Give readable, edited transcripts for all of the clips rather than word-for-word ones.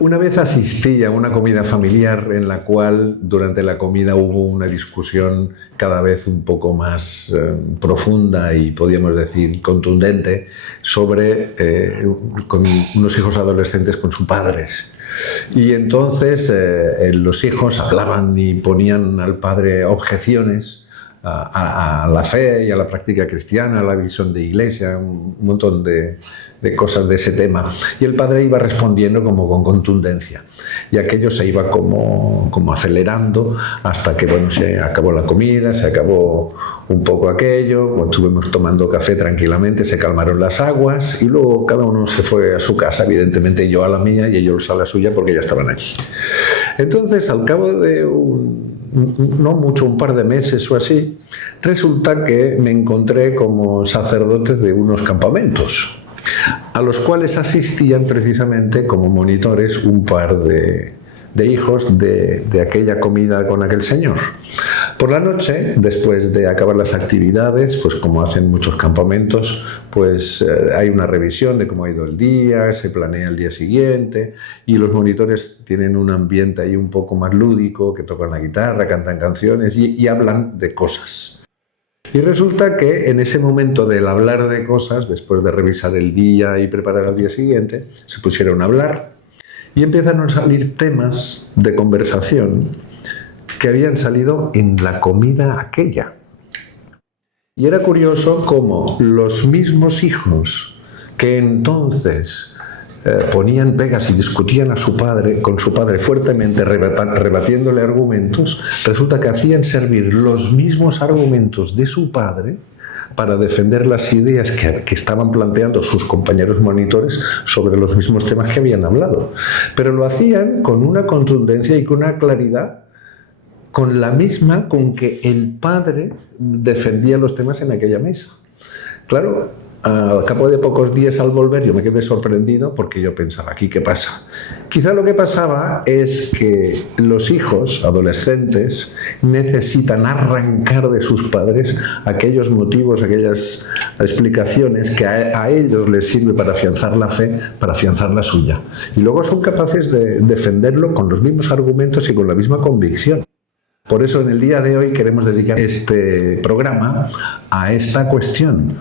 Una vez asistí a una comida familiar en la cual durante la comida hubo una discusión cada vez un poco más profunda y podríamos decir contundente sobre con unos hijos adolescentes con sus padres. Y entonces los hijos hablaban y ponían al padre objeciones a la fe y a la práctica cristiana, a la visión de iglesia, un montón de cosas de ese tema. Y el padre iba respondiendo como con contundencia. Y aquello se iba como acelerando hasta que bueno, se acabó la comida, se acabó un poco aquello, bueno, estuvimos tomando café tranquilamente, se calmaron las aguas y luego cada uno se fue a su casa, evidentemente yo a la mía y ellos a la suya porque ya estaban allí. Entonces, al cabo de no mucho, un par de meses o así, resulta que me encontré como sacerdote de unos campamentos a los cuales asistían precisamente como monitores un par de hijos de aquella comida con aquel señor. Por la noche, después de acabar las actividades, pues como hacen muchos campamentos, pues hay una revisión de cómo ha ido el día, se planea el día siguiente y los monitores tienen un ambiente ahí un poco más lúdico, que tocan la guitarra, cantan canciones y hablan de cosas. Y resulta que en ese momento del hablar de cosas, después de revisar el día y preparar el día siguiente, se pusieron a hablar y empiezan a salir temas de conversación que habían salido en la comida aquella. Y era curioso cómo los mismos hijos que entonces ponían pegas y discutían con su padre fuertemente, rebatiéndole argumentos, resulta que hacían servir los mismos argumentos de su padre para defender las ideas que estaban planteando sus compañeros monitores sobre los mismos temas que habían hablado. Pero lo hacían con una contundencia y con una claridad con la misma con que el padre defendía los temas en aquella mesa. Claro, al cabo de pocos días al volver yo me quedé sorprendido porque yo pensaba, ¿aquí qué pasa? Quizá lo que pasaba es que los hijos adolescentes necesitan arrancar de sus padres aquellos motivos, aquellas explicaciones que a ellos les sirve para afianzar la fe, para afianzar la suya. Y luego son capaces de defenderlo con los mismos argumentos y con la misma convicción. Por eso en el día de hoy queremos dedicar este programa a esta cuestión.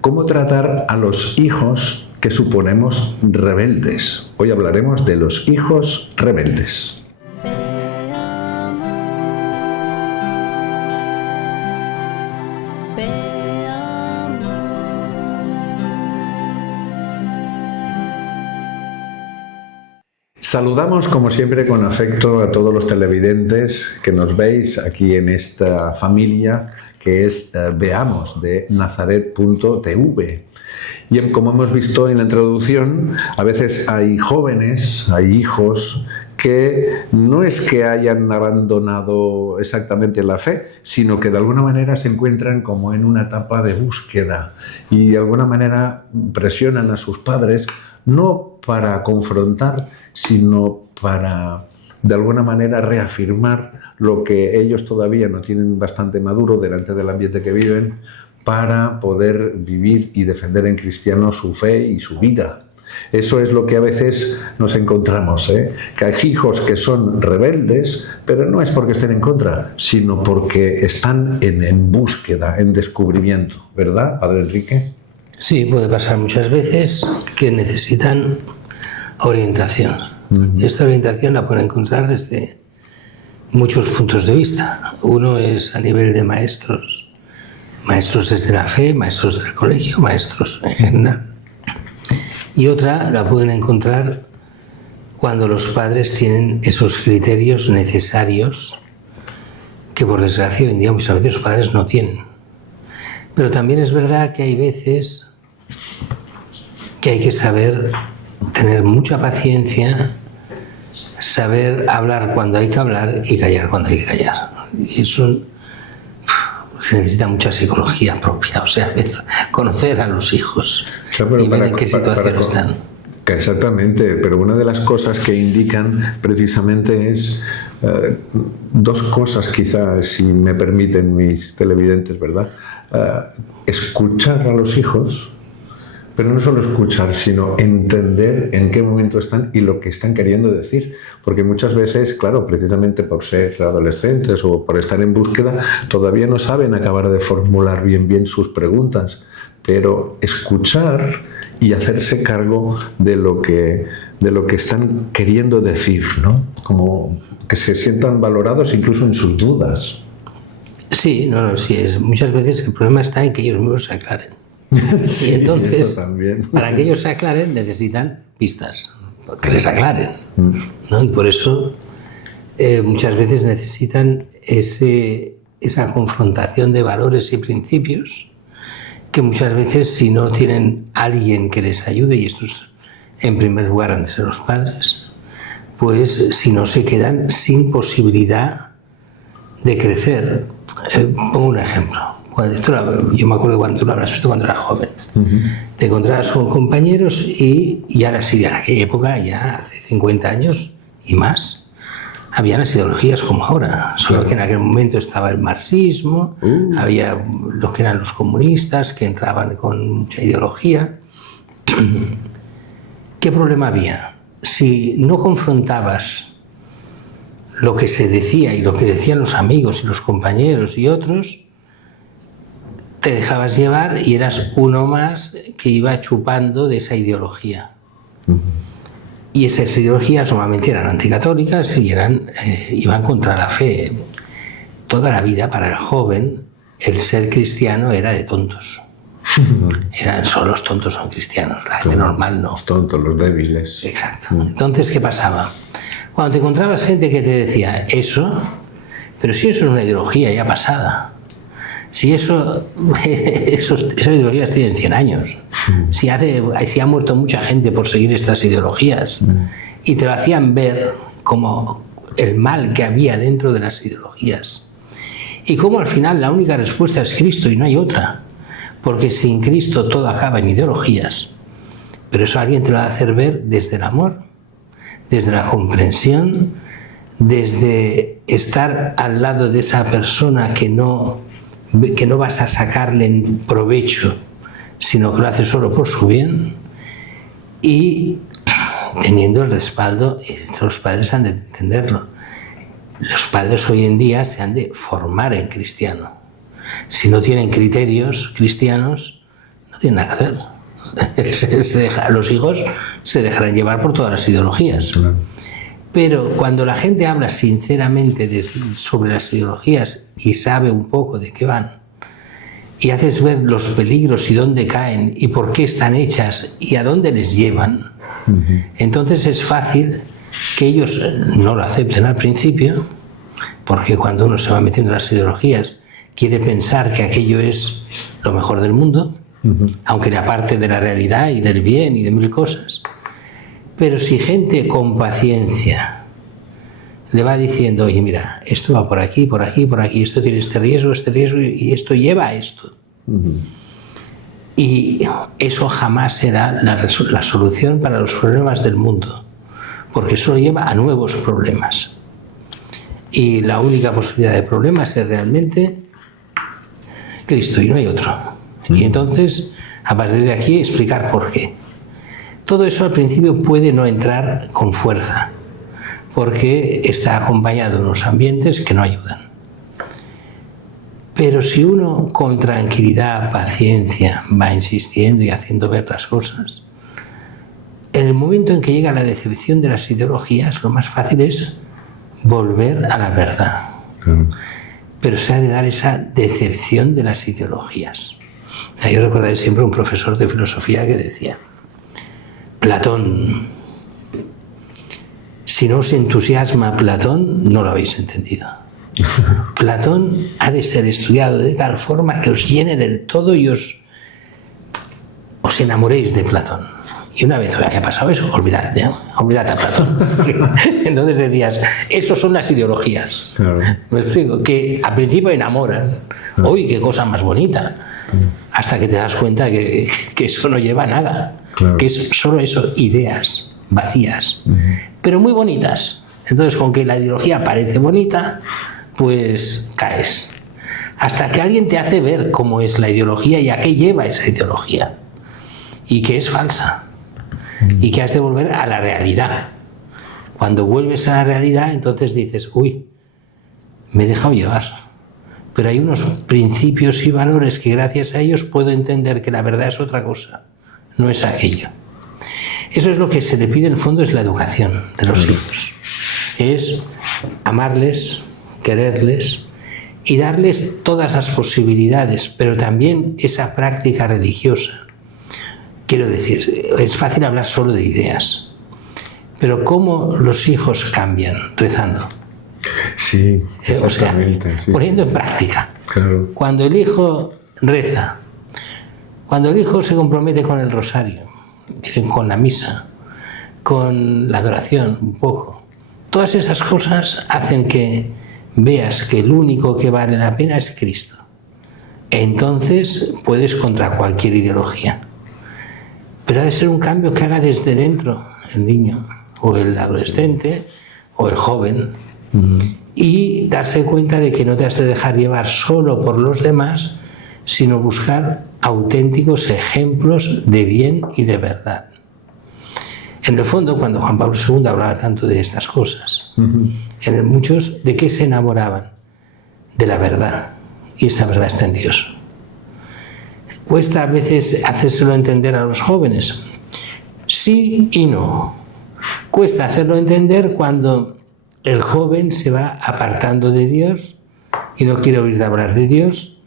¿Cómo tratar a los hijos que suponemos rebeldes? Hoy hablaremos de los hijos rebeldes. Saludamos como siempre con afecto a todos los televidentes que nos veis aquí en esta familia que es Veamos de Nazaret.tv. Y como hemos visto en la introducción, a veces hay jóvenes, hay hijos que no es que hayan abandonado exactamente la fe, sino que de alguna manera se encuentran como en una etapa de búsqueda y de alguna manera presionan a sus padres no para confrontar, sino para de alguna manera reafirmar lo que ellos todavía no tienen bastante maduro delante del ambiente que viven para poder vivir y defender en cristiano su fe y su vida. Eso es lo que a veces nos encontramos, que hay hijos que son rebeldes, pero no es porque estén en contra, sino porque están en búsqueda, en descubrimiento, ¿verdad, Padre Enrique? Sí, puede pasar muchas veces que necesitan orientación. Esta orientación la pueden encontrar desde muchos puntos de vista. Uno es a nivel de maestros desde la fe, maestros del colegio, maestros en general. Y otra la pueden encontrar cuando los padres tienen esos criterios necesarios que por desgracia hoy en día muchas veces los padres no tienen. Pero también es verdad que hay veces que hay que saber tener mucha paciencia, saber hablar cuando hay que hablar y callar cuando hay que callar. Y eso se necesita mucha psicología propia, o sea, conocer a los hijos y ver en qué situación están. Exactamente, pero una de las cosas que indican precisamente es dos cosas, quizás, si me permiten mis televidentes, ¿verdad? Escuchar a los hijos, Pero no solo escuchar, sino entender en qué momento están y lo que están queriendo decir. Porque muchas veces, claro, precisamente por ser adolescentes o por estar en búsqueda, todavía no saben acabar de formular bien sus preguntas. Pero escuchar y hacerse cargo de lo que están queriendo decir, ¿no? Como que se sientan valorados incluso en sus dudas. Sí, sí, muchas veces el problema está en que ellos mismos se aclaren. Sí, y entonces, eso también. para que ellos se aclaren, necesitan pistas, que les aclaren, ¿no? Y por eso muchas veces necesitan esa confrontación de valores y principios, que muchas veces, si no tienen alguien que les ayude, y estos en primer lugar han de ser los padres, pues si no se quedan sin posibilidad de crecer. Pongo un ejemplo. Yo me acuerdo cuando tú lo habrás visto cuando eras joven. Te encontrabas con compañeros y ahora sí, en aquella época, ya hace 50 años y más, había las ideologías como ahora, solo que en aquel momento estaba el marxismo, había lo que eran los comunistas que entraban con mucha ideología. ¿Qué problema había? Si no confrontabas lo que se decía y lo que decían los amigos y los compañeros y otros, te dejabas llevar y eras uno más que iba chupando de esa ideología. Y esas ideologías normalmente eran anticatólicas y iban contra la fe. Toda la vida para el joven el ser cristiano era de tontos. Solo los tontos son cristianos, la gente normal no. Los tontos, los débiles. Exacto. Entonces, ¿qué pasaba? Cuando te encontrabas gente que te decía eso, pero si eso es una ideología ya pasada, si esas ideologías tienen 100 años, si ha muerto mucha gente por seguir estas ideologías, y te lo hacían ver como el mal que había dentro de las ideologías, y cómo al final la única respuesta es Cristo y no hay otra, porque sin Cristo todo acaba en ideologías, pero eso alguien te lo va a hacer ver desde el amor, desde la comprensión, desde estar al lado de esa persona que no vas a sacarle en provecho, sino que lo hace solo por su bien, y teniendo el respaldo, y los padres han de entenderlo. Los padres hoy en día se han de formar en cristiano. Si no tienen criterios cristianos, no tienen nada que hacer. Los hijos se dejarán llevar por todas las ideologías. Claro. Pero cuando la gente habla sinceramente sobre las ideologías y sabe un poco de qué van, y haces ver los peligros y dónde caen y por qué están hechas y a dónde les llevan, entonces es fácil que ellos no lo acepten al principio, porque cuando uno se va metiendo en las ideologías quiere pensar que aquello es lo mejor del mundo, aunque le aparte de la realidad y del bien y de mil cosas. Pero si gente con paciencia le va diciendo, oye, mira, esto va por aquí, por aquí, por aquí, esto tiene este riesgo, y esto lleva a esto. Y eso jamás será la solución para los problemas del mundo, porque eso lleva a nuevos problemas. Y la única posibilidad de problemas es realmente Cristo y no hay otro. Y entonces, a partir de aquí, explicar por qué. Todo eso al principio puede no entrar con fuerza, porque está acompañado de unos ambientes que no ayudan. Pero si uno con tranquilidad, paciencia, va insistiendo y haciendo ver las cosas, en el momento en que llega la decepción de las ideologías, lo más fácil es volver a la verdad. Pero se ha de dar esa decepción de las ideologías. Yo recordaré siempre un profesor de filosofía que decía: Platón, si no os entusiasma Platón, no lo habéis entendido. Platón ha de ser estudiado de tal forma que os llene del todo y os enamoréis de Platón. Y una vez haya pasado eso, olvídate a Platón. Entonces decías, esos son las ideologías. Claro. Me explico, que al principio enamoran. ¡Uy, qué cosa más bonita! Hasta que te das cuenta que eso no lleva a nada. Claro. Que es solo eso, ideas vacías, pero muy bonitas. Entonces, con que la ideología parece bonita, pues caes. Hasta que alguien te hace ver cómo es la ideología y a qué lleva esa ideología. y que es falsa y que has de volver a la realidad. Cuando vuelves a la realidad, entonces dices, uy, me he dejado llevar. Pero hay unos principios y valores que gracias a ellos puedo entender que la verdad es otra cosa, no es aquello. Eso es lo que se le pide en el fondo, es la educación de los hijos. Es amarles, quererles y darles todas las posibilidades, pero también esa práctica religiosa. Quiero decir, es fácil hablar solo de ideas, pero ¿cómo los hijos cambian rezando? Sí, exactamente. Sí. Poniendo en práctica. Claro. Cuando el hijo reza, cuando el hijo se compromete con el rosario, con la misa, con la adoración un poco, todas esas cosas hacen que veas que el único que vale la pena es Cristo. Entonces puedes contra cualquier ideología. Pero ha de ser un cambio que haga desde dentro el niño, o el adolescente, o el joven, y darse cuenta de que no te has de dejar llevar solo por los demás, sino buscar auténticos ejemplos de bien y de verdad. En el fondo, cuando Juan Pablo II hablaba tanto de estas cosas, muchos, ¿de qué se enamoraban? De la verdad, y esa verdad está en Dios. Cuesta a veces hacérselo entender a los jóvenes, sí y no. Cuesta hacerlo entender cuando el joven se va apartando de Dios y no quiere oír de hablar de Dios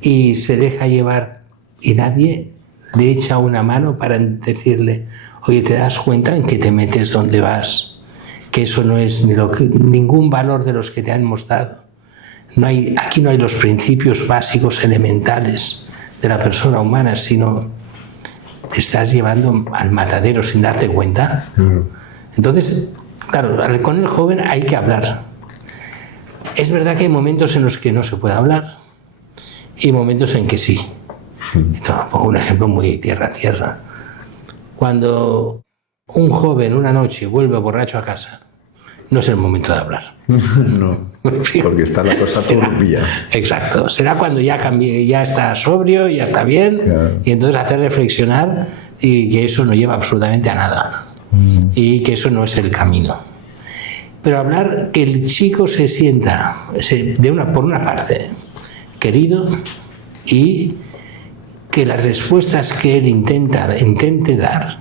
y se deja llevar y nadie le echa una mano para decirle, oye, ¿te das cuenta en que te metes donde vas? Que eso no es ningún valor de los que te hemos dado. Aquí no hay los principios básicos elementales de la persona humana, sino te estás llevando al matadero sin darte cuenta. Entonces, claro, con el joven hay que hablar. Es verdad que hay momentos en los que no se puede hablar y momentos en que sí. Pongo un ejemplo muy tierra a tierra. Cuando un joven una noche vuelve borracho a casa, no es el momento de hablar. No, porque está la cosa turbia. Exacto. Será cuando ya cambie, ya está sobrio, ya está bien, claro. Y entonces hacer reflexionar y que eso no lleva absolutamente a nada. Y que eso no es el camino. Pero hablar, que el chico se sienta, por una parte, querido, y que las respuestas que él intente dar,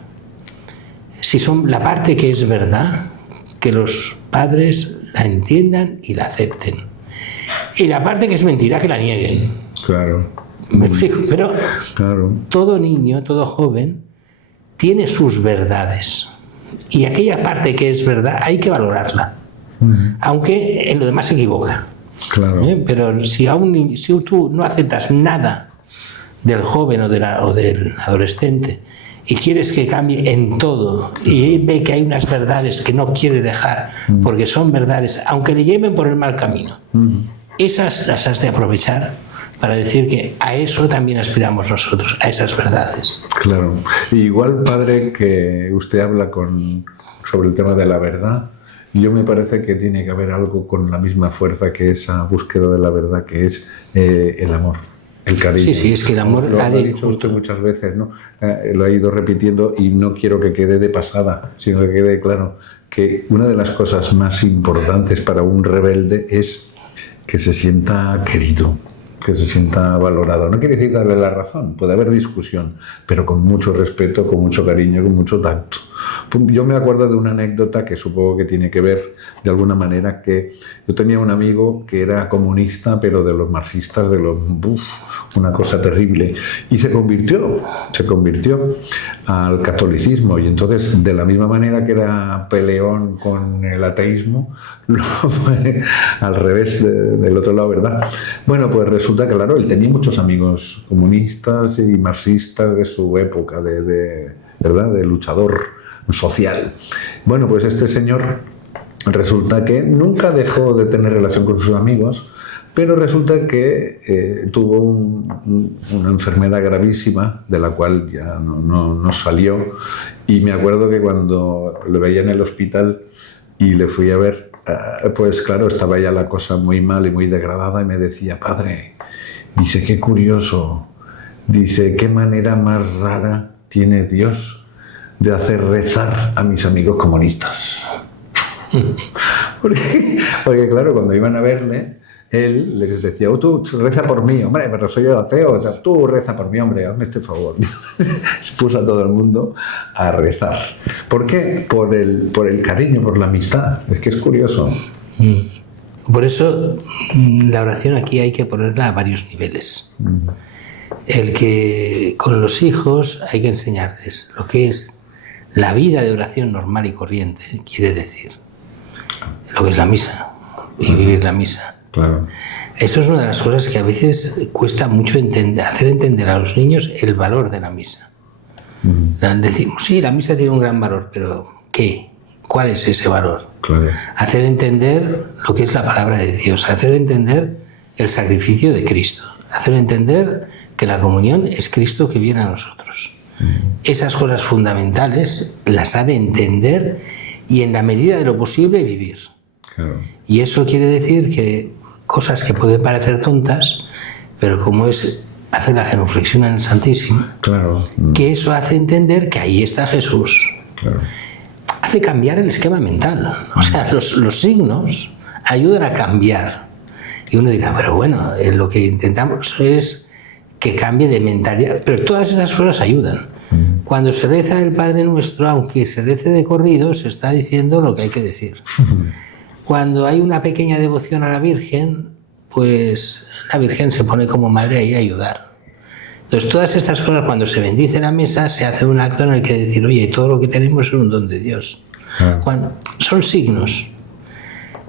si son la parte que es verdad, que los padres la entiendan y la acepten. Y la parte que es mentira, que la nieguen. Claro. Me explico, pero claro. Todo niño, todo joven, tiene sus verdades. Y aquella parte que es verdad hay que valorarla. Aunque en lo demás se equivoca. Claro. Pero si tú no aceptas nada del joven o del adolescente y quieres que cambie en todo y ve que hay unas verdades que no quiere dejar porque son verdades, aunque le lleven por el mal camino, esas las has de aprovechar para decir que a eso también aspiramos nosotros, a esas verdades. Claro. Igual, padre, que usted habla sobre el tema de la verdad, yo me parece que tiene que haber algo con la misma fuerza que esa búsqueda de la verdad, que es el amor. El cariño. Sí, es que el amor lo ha dicho usted muchas veces, ¿no? Lo ha ido repitiendo y no quiero que quede de pasada, sino que quede claro que una de las cosas más importantes para un rebelde es que se sienta querido, que se sienta valorado. No quiere decir darle la razón, puede haber discusión, pero con mucho respeto, con mucho cariño, con mucho tacto. Yo me acuerdo de una anécdota que supongo que tiene que ver de alguna manera, que yo tenía un amigo que era comunista, pero de los marxistas, una cosa terrible, y se convirtió al catolicismo, y entonces de la misma manera que era peleón con el ateísmo, lo fue al revés, del otro lado, ¿verdad? Bueno, pues resulta que, claro, él tenía muchos amigos comunistas y marxistas de su época, ¿verdad?, de luchador social. Bueno, pues este señor resulta que nunca dejó de tener relación con sus amigos, pero resulta que tuvo una enfermedad gravísima de la cual ya no salió, y me acuerdo que cuando lo veía en el hospital y le fui a ver, pues claro, estaba ya la cosa muy mal y muy degradada, y me decía: padre, dice, qué curioso, dice, qué manera más rara tiene Dios de hacer rezar a mis amigos comunistas? Porque claro, cuando iban a verle, él les decía, tú reza por mí, hombre, pero soy yo ateo, tú reza por mí, hombre, hazme este favor. Puso a todo el mundo a rezar. ¿Por qué? Por el cariño, por la amistad. Es que es curioso. Por eso la oración aquí hay que ponerla a varios niveles. El que con los hijos hay que enseñarles lo que es la vida de oración normal y corriente, quiere decir lo que es la misa y vivir la misa. Claro. Eso es una de las cosas que a veces cuesta mucho hacer entender a los niños el valor de la misa. Decimos, sí, la misa tiene un gran valor, pero ¿qué? ¿Cuál es ese valor? Claro. Hacer entender lo que es la palabra de Dios, hacer entender el sacrificio de Cristo, hacer entender que la comunión es Cristo que viene a nosotros. Esas cosas fundamentales las ha de entender y en la medida de lo posible vivir. Claro. Y eso quiere decir que cosas que pueden parecer tontas, pero como es hacer la genuflexión en el Santísimo, Claro. que eso hace entender que ahí está Jesús. Claro. Hace cambiar el esquema mental. O sea, los signos ayudan a cambiar. Y uno dirá, pero bueno, lo que intentamos es que cambie de mentalidad. Pero todas esas cosas ayudan. Cuando se reza el Padre Nuestro, aunque se rece de corrido, se está diciendo lo que hay que decir. Cuando hay una pequeña devoción a la Virgen, pues la Virgen se pone como madre ahí a ayudar. Entonces, todas estas cosas, cuando se bendice la mesa, se hace un acto en el que decir, oye, todo lo que tenemos es un don de Dios. Son signos,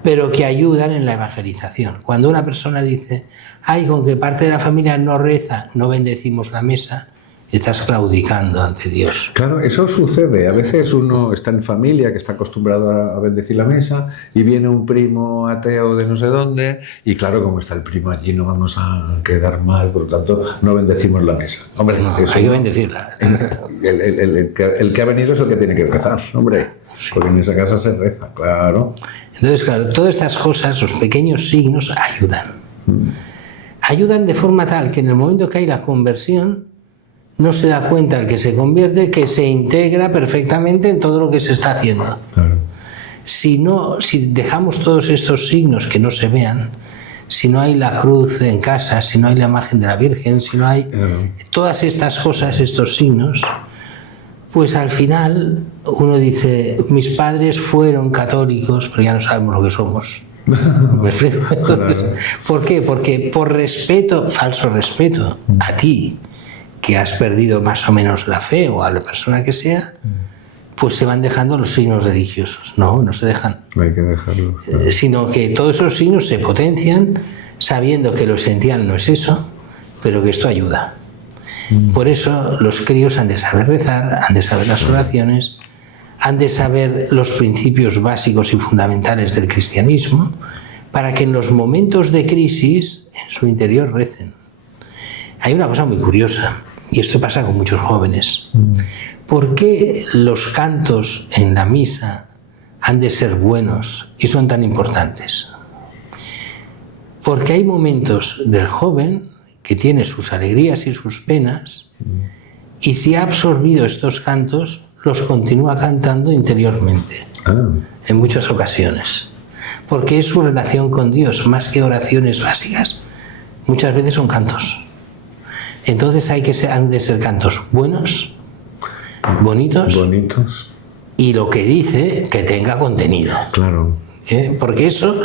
pero que ayudan en la evangelización. Cuando una persona dice, ay, con que parte de la familia no reza, no bendecimos la mesa, estás claudicando ante Dios. Claro, eso sucede. A veces uno está en familia que está acostumbrado a bendecir la mesa y viene un primo ateo de no sé dónde y claro, como está el primo allí no vamos a quedar mal, por lo tanto no bendecimos la mesa. Hombre, No, eso hay que bendecirla. El que ha venido es el que tiene que rezar, hombre, porque en esa casa se reza, claro. Entonces, claro, todas estas cosas, los pequeños signos, ayudan. Ayudan de forma tal que en el momento que hay la conversión, no se da cuenta el que se convierte que se integra perfectamente en todo lo que se está haciendo. Claro. Si dejamos todos estos signos que no se vean, si no hay la cruz en casa, si no hay la imagen de la Virgen, si no hay todas estas cosas, estos signos, pues al final uno dice, mis padres fueron católicos, pero ya no sabemos lo que somos. Entonces, ¿por qué? Porque por respeto, falso respeto a ti, que has perdido más o menos la fe, o a la persona que sea, pues se van dejando los signos religiosos. No, no se dejan. Hay que dejarlos. Claro. Sino que todos esos signos se potencian sabiendo que lo esencial no es eso, pero que esto ayuda. Por eso los críos han de saber rezar, han de saber las oraciones, han de saber los principios básicos y fundamentales del cristianismo, para que en los momentos de crisis en su interior recen. Hay una cosa muy curiosa, y esto pasa con muchos jóvenes. ¿Por qué los cantos en la misa han de ser buenos y son tan importantes? Porque hay momentos del joven que tiene sus alegrías y sus penas, y si ha absorbido estos cantos, los continúa cantando interiormente, en muchas ocasiones. Porque es su relación con Dios, más que oraciones básicas, muchas veces son cantos. Entonces han de ser cantos buenos, bonitos, y lo que dice que tenga contenido. Claro. Porque eso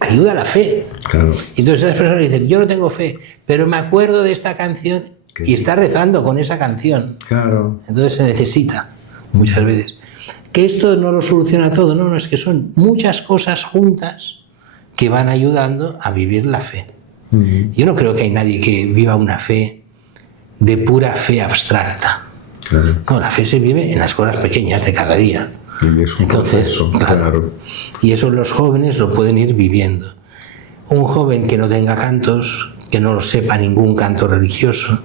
ayuda a la fe. Claro. Entonces esas personas dicen, yo no tengo fe, pero me acuerdo de esta canción y está rezando con esa canción. Claro. Entonces se necesita muchas veces. Que esto no lo soluciona todo, no, es que son muchas cosas juntas que van ayudando a vivir la fe. Yo no creo que hay nadie que viva una fe de pura fe abstracta. Claro. No, la fe se vive en las cosas pequeñas de cada día. Y es un Entonces, proceso, claro. Y eso los jóvenes lo pueden ir viviendo. Un joven que no tenga cantos, que no lo sepa ningún canto religioso,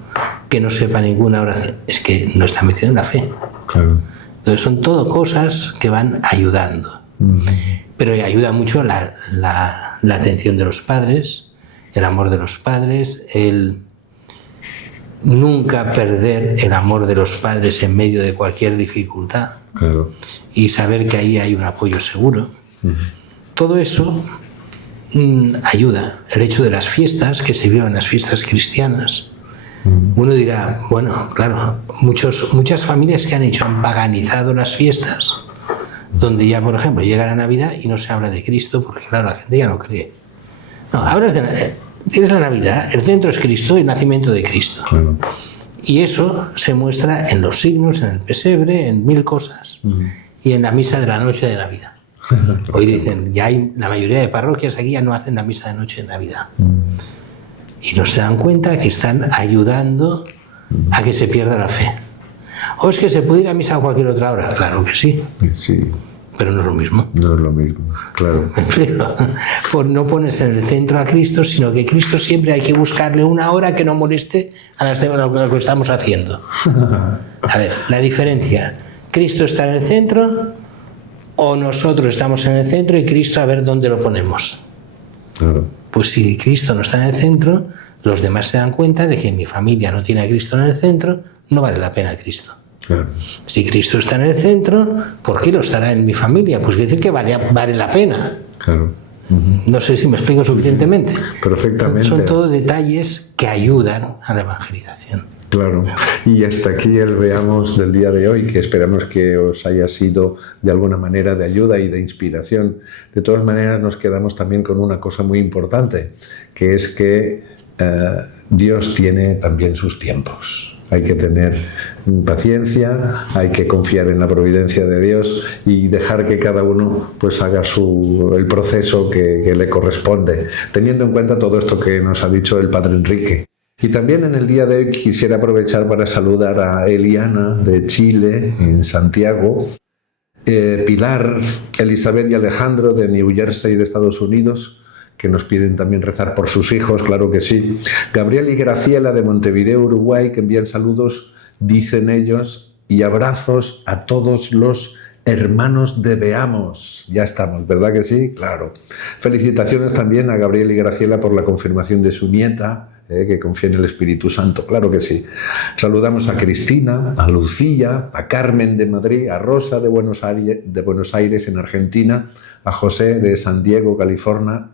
que no sepa ninguna oración, es que no está metido en la fe. Claro. Entonces son todo cosas que van ayudando. Pero ayuda mucho la atención de los padres, el amor de los padres, nunca perder el amor de los padres en medio de cualquier dificultad, claro, y saber que ahí hay un apoyo seguro. Todo eso ayuda. El hecho de las fiestas, que se vivan las fiestas cristianas. Uno dirá, bueno, claro, muchas familias que han paganizado las fiestas, donde ya, por ejemplo, llega la Navidad y no se habla de Cristo, porque claro, la gente ya no cree. No, tienes la Navidad, el centro es Cristo, el nacimiento de Cristo. claro. Y eso se muestra en los signos, en el pesebre, en mil cosas, y en la misa de la noche de Navidad. Hoy dicen, ya hay la mayoría de parroquias aquí ya no hacen la misa de noche de Navidad. Y no se dan cuenta que están ayudando a que se pierda la fe. ¿O es que se puede ir a misa a cualquier otra hora? Claro que sí, Sí, pero no es lo mismo. no es lo mismo, claro. Por no ponerse en el centro a Cristo, sino que Cristo siempre hay que buscarle una hora que no moleste a lo que estamos haciendo. A ver, la diferencia, ¿Cristo está en el centro o nosotros estamos en el centro y Cristo a ver dónde lo ponemos? Claro. Pues si Cristo no está en el centro, los demás se dan cuenta de que mi familia no tiene a Cristo en el centro, no vale la pena Cristo. Claro. Si Cristo está en el centro, ¿por qué lo estará en mi familia? Pues quiere decir que vale la pena. Claro. No sé si me explico suficientemente. Perfectamente. Son todos detalles que ayudan a la evangelización. Claro. Y hasta aquí el Veamos del día de hoy, que esperamos que os haya sido de alguna manera de ayuda y de inspiración. De todas maneras, nos quedamos también con una cosa muy importante, que es que Dios tiene también sus tiempos. Hay que tener paciencia, hay que confiar en la providencia de Dios y dejar que cada uno pues haga el proceso que le corresponde, teniendo en cuenta todo esto que nos ha dicho el Padre Enrique. Y también en el día de hoy quisiera aprovechar para saludar a Eliana de Chile, en Santiago, Pilar, Elizabeth y Alejandro de New Jersey de Estados Unidos, que nos piden también rezar por sus hijos, claro que sí. Gabriel y Graciela de Montevideo, Uruguay, que envían saludos, dicen ellos, y abrazos a todos los hermanos de Veamos. Ya estamos, ¿verdad que sí? Claro. Felicitaciones también a Gabriel y Graciela por la confirmación de su nieta, que confía en el Espíritu Santo, claro que sí. Saludamos a Cristina, a Lucía, a Carmen de Madrid, a Rosa de Buenos Aires en Argentina, a José de San Diego, California,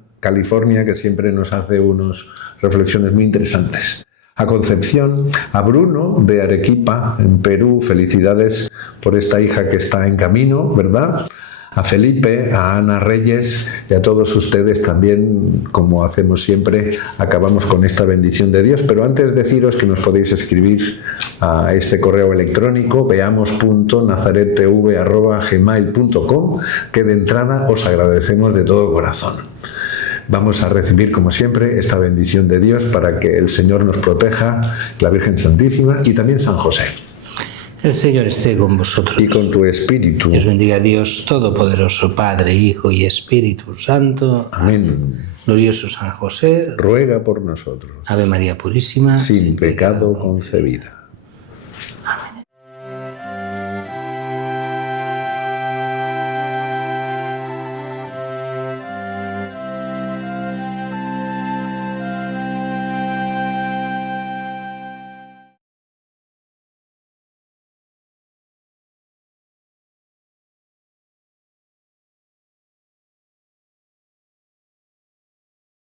que siempre nos hace unas reflexiones muy interesantes. A Concepción, a Bruno de Arequipa, en Perú, felicidades por esta hija que está en camino, ¿verdad? A Felipe, a Ana Reyes y a todos ustedes también, como hacemos siempre, acabamos con esta bendición de Dios. Pero antes deciros que nos podéis escribir a este correo electrónico veamos.nazarettv@gmail.com, que de entrada os agradecemos de todo corazón. Vamos a recibir, como siempre, esta bendición de Dios para que el Señor nos proteja, la Virgen Santísima y también San José. El Señor esté con vosotros. Y con tu espíritu. Dios bendiga a Dios Todopoderoso, Padre, Hijo y Espíritu Santo. Amén. Glorioso San José, ruega por nosotros. Ave María Purísima, sin pecado concebida.